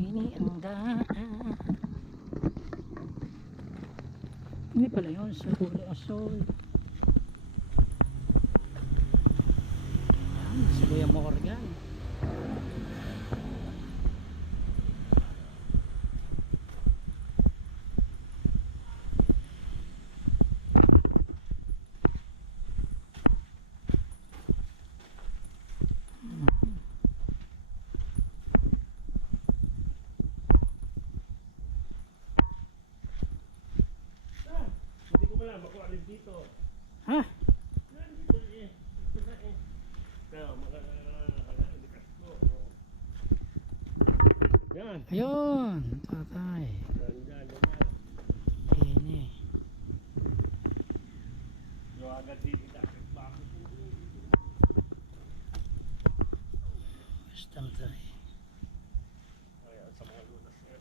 Ini ang daan. Hindi pala yun sa Huli Asol. Yan, si Kuya Morgan. Hindi ko malam ako alin dito. Ha? Yan dito eh. Ito na eh. Kaya mga likas ko. Yan. Ayun, tatay. Yan, yan, yan. Ini. Yung agad dito dapat bakit hindi. Basta tayo. Ayan, sa mga lunas eh.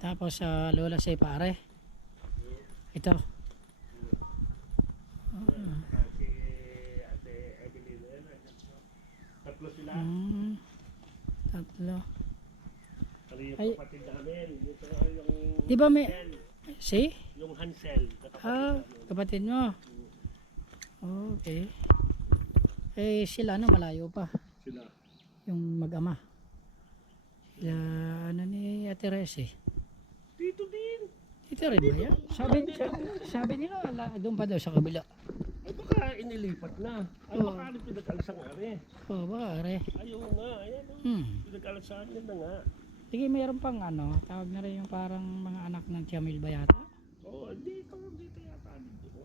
Tapos sa Lola say pare. Ito. Si Ate Evelyn. Tatlo sila. Tatlo. Kali yung Ay. kapatid namin. Ito yung Di ba may Hansel. si? Yung Hansel. Kapatid mo. Okay. Eh sila na malayo pa. Sila. Yung mag-ama. Sila ano ni Ate Resi. Dito din. Ito rin ba yan? Sabi nila doon pa daw sa kabila. Ay baka inilipat na. Ay Oo. baka pinag-alasang are. Oh, baka are. Ayaw nga. Ayan o. Pinag-alasaan yan na nga. Sige, mayroon pang ano, tawag na rin yung parang mga anak ng Tiamil ba yata? Oo, dito yata dito.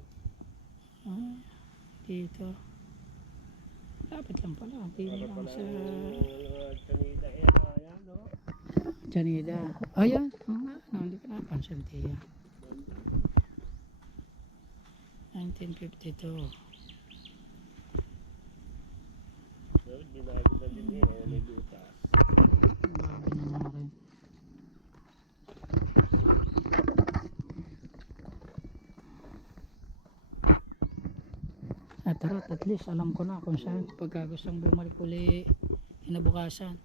Dito. Lapit lang pala. Pili Para lang pala sa kanina eh. Ayan o. Janida. Ayan. Hindi ko napansin tiya. 1952. Pero binago na din eh. May lutas. Bago na nga rin. Tara, at least alam ko na kung saan pagka gustong bumalik uli kinabukasan.